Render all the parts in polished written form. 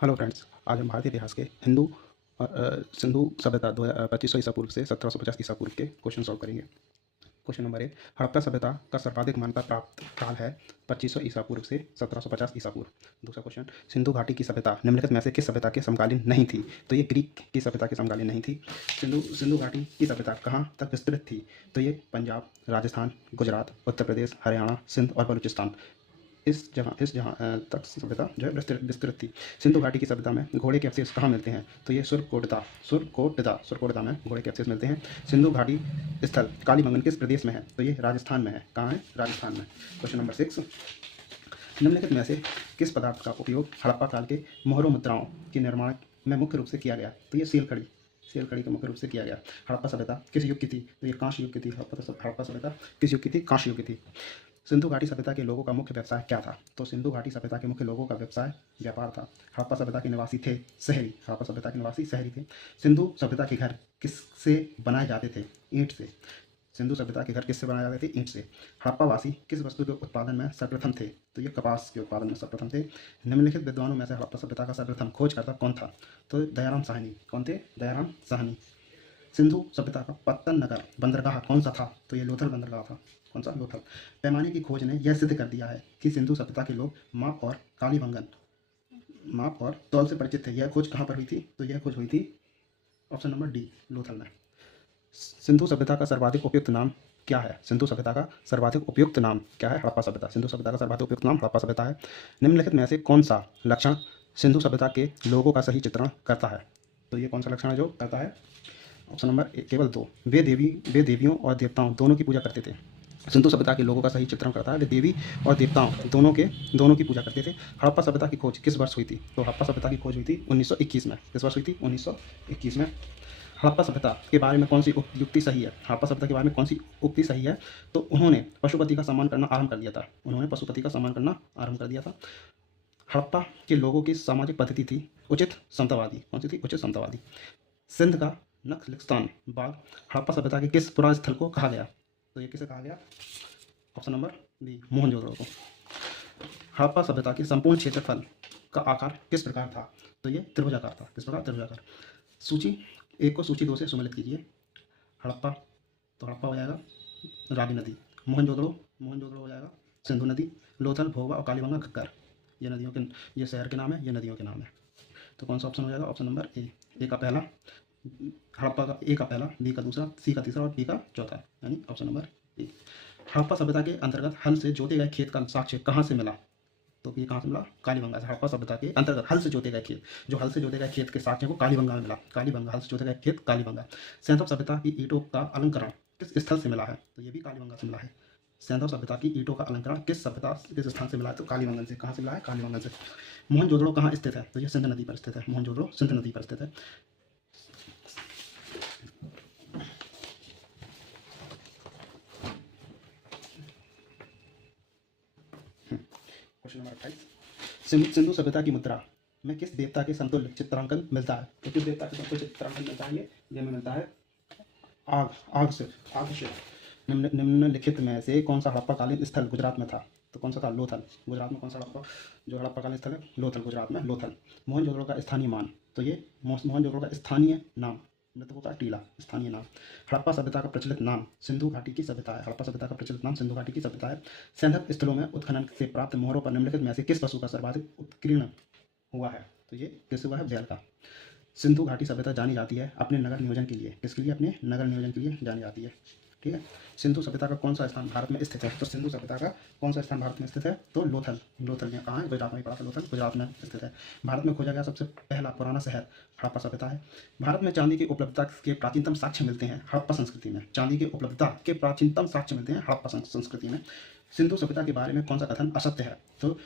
Hello friends, आज हम भारतीय इतिहास के सिंधु सभ्यता 2500 ईसा पूर्व से 1750 ईसा पूर्व के क्वेश्चन सॉल्व करेंगे। क्वेश्चन नंबर 1, हड़प्पा सभ्यता का सर्वाधिक मान्यता प्राप्त काल है 2500 ईसा पूर्व से 1750 ईसा पूर्व। दूसरा क्वेश्चन, सिंधु घाटी की सभ्यता निम्नलिखित में से किस सभ्यता के समकालीन नहीं थी? तो ये ग्रीक की सभ्यता के समकालीन नहीं थी। सिंधु घाटी की सभ्यता कहाँ तक विस्तृत थी? तो ये पंजाब, राजस्थान, गुजरात, उत्तर प्रदेश, हरियाणा, सिंध और बलूचिस्तान इस जहाँ तक सभ्यता जो है विस्तृत थी। सिंधु घाटी की सभ्यता में घोड़े के अवशेष कहाँ मिलते हैं? तो ये सुरकोटदा में घोड़े के अवशेष मिलते हैं। सिंधु घाटी स्थल कालीबंगन किस प्रदेश में है? तो ये राजस्थान में है। कहाँ है? राजस्थान में। क्वेश्चन नंबर 6, निम्नलिखित में से किस पदार्थ का उपयोग हड़प्पा काल के मोहरों मुद्राओं के निर्माण में मुख्य रूप से किया गया? तो ये सेल खड़ी का मुख्य रूप से किया गया। हड़प्पा सभ्यता किस युग की थी? तो ये कांस्य युग की थी। हड़प्पा सभ्यता किस युग की थी? कांस्य युग की थी। सिंधु घाटी सभ्यता के लोगों का मुख्य व्यवसाय क्या था? तो सिंधु घाटी सभ्यता के मुख्य लोगों का व्यवसाय व्यापार था। हड़प्पा सभ्यता के निवासी थे शहरी। हड़प्पा सभ्यता के निवासी शहरी थे। सिंधु सभ्यता के घर किससे बनाए जाते थे? ईंट से। सिंधु सभ्यता के घर किससे बनाए जाते थे? ईंट से। हड़प्पा वासी किस वस्तु के उत्पादन में सर्वप्रथम थे? तो ये कपास के उत्पादन में सर्वप्रथम थे। निम्नलिखित विद्वानों में से हड़प्पा सभ्यता का सर्वप्रथम खोजकर्ता कौन था? तो दयाराम साहनी। कौन थे? दयाराम साहनी। सिंधु सभ्यता का पत्तन नगर बंदरगाह कौन सा था? तो ये लोथल बंदरगाह था। कौन सा? लोथल। पैमाने की खोज ने यह सिद्ध कर दिया है कि सिंधु सभ्यता के लोग माप और तौल से परिचित थे। यह खोज कहाँ पर हुई थी? तो यह खोज हुई थी ऑप्शन नंबर डी, लोथल में। सिंधु सभ्यता का सर्वाधिक उपयुक्त नाम क्या है? सिंधु सभ्यता का सर्वाधिक उपयुक्त नाम क्या है? हड़प्पा सभ्यता। सिंधु सभ्यता का सर्वाधिक उपयुक्त नाम हड़प्पा सभ्यता है। निम्नलिखित में से कौन सा लक्षण सिंधु सभ्यता के लोगों का सही चित्रण करता है? तो ये कौन सा लक्षण है जो करता है? ऑप्शन नंबर केवल 2, वे देवियों और देवताओं दोनों की पूजा करते थे। सिंधु सभ्यता के लोगों का सही चित्रण करता है। वे देवी और देवताओं दोनों की पूजा करते थे। हड़प्पा सभ्यता की खोज किस वर्ष हुई थी? तो हड़प्पा सभ्यता की खोज हुई थी 1921 में। किस वर्ष हुई थी? 1921 में। हड़प्पा सभ्यता के बारे में कौन सी उक्ति सही है? हड़प्पा सभ्यता के बारे में कौन सी उक्ति सही है? तो उन्होंने पशुपति का सम्मान करना आरंभ कर दिया था। हड़प्पा के लोगों की सामाजिक पद्धति थी उचित समतावादी। कौन सी थी? उचित समतावादी। सिंध का नखलिस्तान बाग हड़प्पा सभ्यता के किस पुराने स्थल को कहा गया? तो ये किसे कहा गया? ऑप्शन नंबर बी, मोहनजोदड़ो को। हड़प्पा सभ्यता के संपूर्ण क्षेत्रफल का आकार किस प्रकार था? तो ये त्रिभुजाकार था। किस प्रकार? त्रिभुजाकार। सूची 1 को सूची 2 से सम्मिलित कीजिए। हड़प्पा, तो हड़प्पा हो जाएगा रावी नदी। मोहनजोदड़ो हो जाएगा सिंधु नदी। लोथल, भोगवा और कालीबंगा घग्गर, ये शहर के नाम है, ये नदियों के नाम है। तो कौन सा ऑप्शन हो जाएगा? ऑप्शन नंबर ए का पहला, हड़प्पा का ए का पहला, बी का दूसरा, सी का तीसरा और डी का चौथा, यानी ऑप्शन नंबर ए। हड़प्पा सभ्यता के अंतर्गत हल से जोते गए खेत का साक्ष्य कहाँ से मिला? तो ये कहाँ से मिला? कालीबंगा से। हड़प्पा सभ्यता के अंतर्गत हल से जोते गए खेत के साक्ष्य को कालीबंगा में मिला। हल से जोते गए खेत कालीबंगा। सैंधव सभ्यता की ईंटों का अलंकरण किस स्थल से मिला है? तो ये भी कालीबंगा से मिला है। सैंधव सभ्यता की ईंटों का अलंकरण किस स्थान से मिला है? तो कालीबंगन से। कहाँ से मिला है? कालीबंगन से। मोहनजोदड़ो कहाँ स्थित है? तो ये सिंध नदी पर स्थित है। मोहनजोदड़ो सिंध नदी पर स्थित है। क्वेश्चन नंबर 28, सिंधु सभ्यता की मुद्रा में किस देवता के समतुल्य चित्रांकन मिलता है? तो किस देवता के समतुल्य चित्रांकन मिलता है? ये हमें मिलता है आग से। निम्नलिखित में से कौन सा हड़प्पाकालीन स्थल गुजरात में था? तो कौन सा था? लोथल। गुजरात में कौन सा हड़प्पाकालीन स्थल है? लोथल, गुजरात में लोथल। मोहनजोदड़ो का स्थानीय मान, तो ये मोहनजोदड़ो का स्थानीय नाम, मृतकों का टीला, स्थानीय नाम। हड़प्पा सभ्यता का प्रचलित नाम सिंधु घाटी की सभ्यता है। हड़प्पा सभ्यता का प्रचलित नाम सिंधु घाटी की सभ्यता है। सैंधव स्थलों में उत्खनन से प्राप्त मोहरों पर निम्नलिखित में से किस पशु का सर्वाधिक उत्कीर्ण हुआ है? तो ये किस हुआ है? बैल का। सिंधु घाटी सभ्यता जानी जाती है अपने नगर नियोजन के लिए। किसके लिए? अपने नगर नियोजन के लिए जानी जाती है। ठीक है। सिंधु सभ्यता का कौन सा स्थान भारत में स्थित है? तो सिंधु सभ्यता का कौन सा स्थान भारत में स्थित है? तो लोथल। में कहाँ है? गुजरात में ही पड़ा था। लोथल गुजरात में स्थित है। भारत में खोजा गया सबसे पहला पुराना शहर हड़प्पा सभ्यता है। भारत में चांदी की उपलब्धता के प्राचीनतम साक्ष्य मिलते हैं हड़प्पा संस्कृति में। चांदी की उपलब्धता के प्राचीनतम साक्ष्य मिलते हैं हड़प्पा संस्कृति में। सिंधु सभ्यता के बारे में कौन सा कथन असत्य है? तो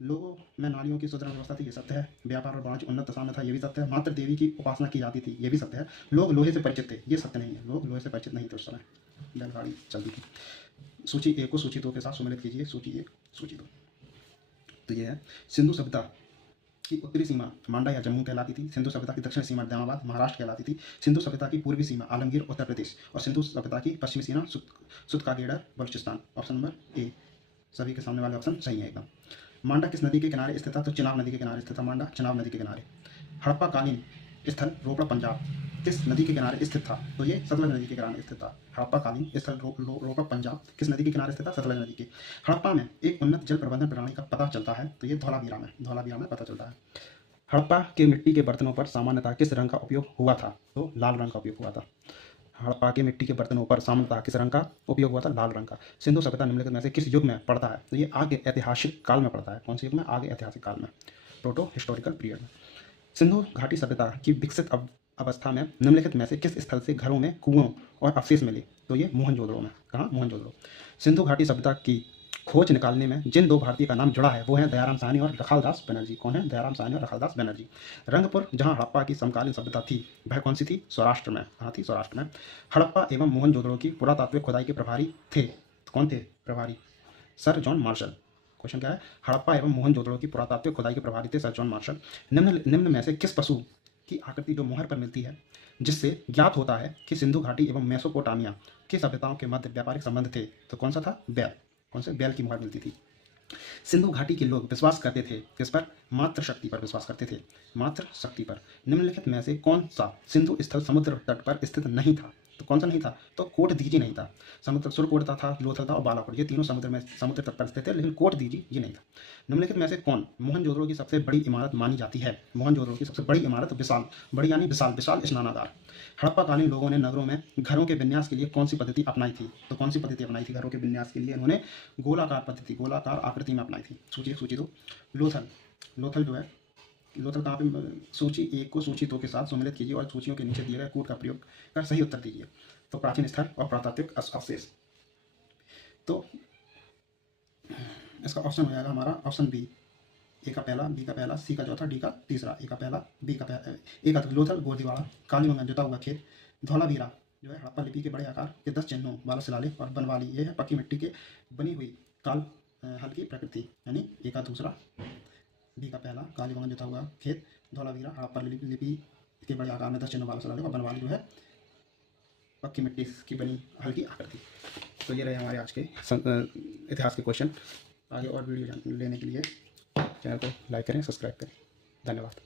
लोगों में नारियों की सुदृढ़ व्यवस्था थी, ये सत्य है। व्यापार और वाणिज्य उन्नत दशा में था, ये भी सत्य है। मात्र देवी की उपासना की जाती थी, ये भी सत्य है। लोग लोहे से परिचित थे, ये सत्य नहीं है। लोग लोहे से परिचित नहीं थे उस समय, बैलगाड़ी चलती थी। सूची 1 को सूची 2 के साथ सम्मिलित कीजिए। सूची 1 सूची 2, तो ये है सिंधु सभ्यता की उत्तरी सीमा मांडा या जम्मू कहलाती थी। सिंधु सभ्यता की दक्षिणी सीमा इस्लामाबाद महाराष्ट्र कहलाती थी। सिंधु सभ्यता की पूर्वी सीमा आलमगीर उत्तर प्रदेश और सिंधु सभ्यता की पश्चिमी सीमा सुतकागेड़ा बलूचिस्तान। ऑप्शन नंबर ए, सभी के सामने वाले ऑप्शन सही है एकदम। मांडा किस नदी के किनारे स्थित था? तो चिनाब नदी के किनारे स्थित था मांडा, चिनाब नदी के किनारे। हड़प्पा कालीन स्थल रोपड़ा पंजाब किस नदी के किनारे स्थित था? तो ये सतलज नदी के किनारे स्थित था। हड़प्पा कालीन स्थल रोपड़ा पंजाब किस नदी के किनारे स्थित था? सतलज नदी के। हड़प्पा में एक उन्नत जल प्रबंधन प्रणाली का पता चलता है? तो ये धौलावीरा में पता चलता है। हड़प्पा के मिट्टी के बर्तनों पर सामान्यतः किस रंग का उपयोग हुआ था? तो लाल रंग का उपयोग हुआ था। हड़प्पा के मिट्टी के बर्तनों पर सामान्यतः किस रंग का उपयोग हुआ था? लाल रंग का। सिंधु सभ्यता निम्नलिखित में से किस युग में पड़ता है? तो ये आगे ऐतिहासिक काल में पड़ता है। कौन से युग में? आगे ऐतिहासिक काल में, प्रोटो हिस्टोरिकल पीरियड में। सिंधु घाटी सभ्यता की विकसित अवस्था में निम्नलिखित में से किस स्थल से घरों में कुओं और अवशेष मिले? तो ये मोहनजोदड़ो में। कहाँ? मोहनजोदड़ो। सिंधु घाटी सभ्यता की खोज निकालने में जिन दो भारतीय का नाम जुड़ा है वो है दयाराम साहनी और रखालदास बनर्जी। कौन है? दयाराम साहनी और रखालदास बनर्जी। रंगपुर जहां हड़प्पा की समकालीन सभ्यता थी वह कौन सी थी? सौराष्ट्र में। कहाँ थी? सौराष्ट्र में। हड़प्पा एवं मोहनजोदड़ो की पुरातात्विक खुदाई के प्रभारी थे? तो कौन थे प्रभारी? Sir John Marshall. क्वेश्चन क्या है? हड़प्पा एवं मोहनजोदड़ो की पुरातात्विक खुदाई के प्रभारी थे सर जॉन मार्शल। निम्न में से किस पशु की आकृति जो मोहर पर मिलती है जिससे ज्ञात होता है कि सिंधु घाटी एवं मेसोपोटामिया की सभ्यताओं के मध्य व्यापारिक संबंध थे? तो कौन सा था? बैल। कौन से? बैल की मोहर मिलती थी। सिंधु घाटी के लोग विश्वास करते थे किस पर? मातृ शक्ति पर विश्वास करते थे। मातृ शक्ति पर। निम्नलिखित में से कौन सा सिंधु स्थल समुद्र तट पर स्थित नहीं था? तो कौन सा नहीं था? तो कोटदीजी नहीं था। समुद्र सुरकोट था, लोथल था और बालाकोट, ये तीनों समुद्र तट पर स्थित थे, लेकिन कोटदीजी ये नहीं था। निम्नलिखित में से कौन मोहनजोदड़ो की सबसे बड़ी इमारत मानी जाती है? मोहनजोदड़ो की सबसे बड़ी इमारत विशाल, बड़ी यानी विशाल स्नानागार। हड़प्पाकालीन लोगों ने नगरों में घरों के विन्यास के लिए कौन सी पद्धति अपनाई थी? तो कौन सी पद्धति अपनाई थी घरों के विन्यास के लिए? इन्होंने गोलाकार पद्धति, गोलाकार आकृति में अपनाई थी। सूची दो। लोथल जो है, लोथल कहाँ पे? सूची 1 को सूची 2 के साथ सम्मिलित कीजिए और सूचियों के नीचे दिए गए कूट का प्रयोग कर सही उत्तर दीजिए। तो प्राचीन स्थल और पुरातात्विक अवशेष। तो इसका ऑप्शन हो जाएगा हमारा ऑप्शन बी। ए का पहला, बी का पहला, सी का चौथा, डी का तीसरा। ए का पहला, बी का पहला। ए का लोथल गोरदीवाड़ा, कालीबंगन जोता हुआ खेत, धौलावीरा जो है हड़प्पा लिपि के बड़े आकार के 10 चिन्हों वाला शिलालेख, और बनवाली ये है पक्की मिट्टी के बनी हुई काल हल की प्रकृति। यानी ए का दूसरा, बी का पहला कालीबंगन जोता हुआ खेत, धौलावीरा हड़प्पा लिपि के बड़े आकार में 10 चिन्हों वाला शिलालेख, और बनवाली जो है पक्की मिट्टी की बनी हल्की आकृति। तो ये रहे हमारे आज के इतिहास के क्वेश्चन। आगे और वीडियो लेने के लिए चैनल को लाइक करें, सब्सक्राइब करें। धन्यवाद।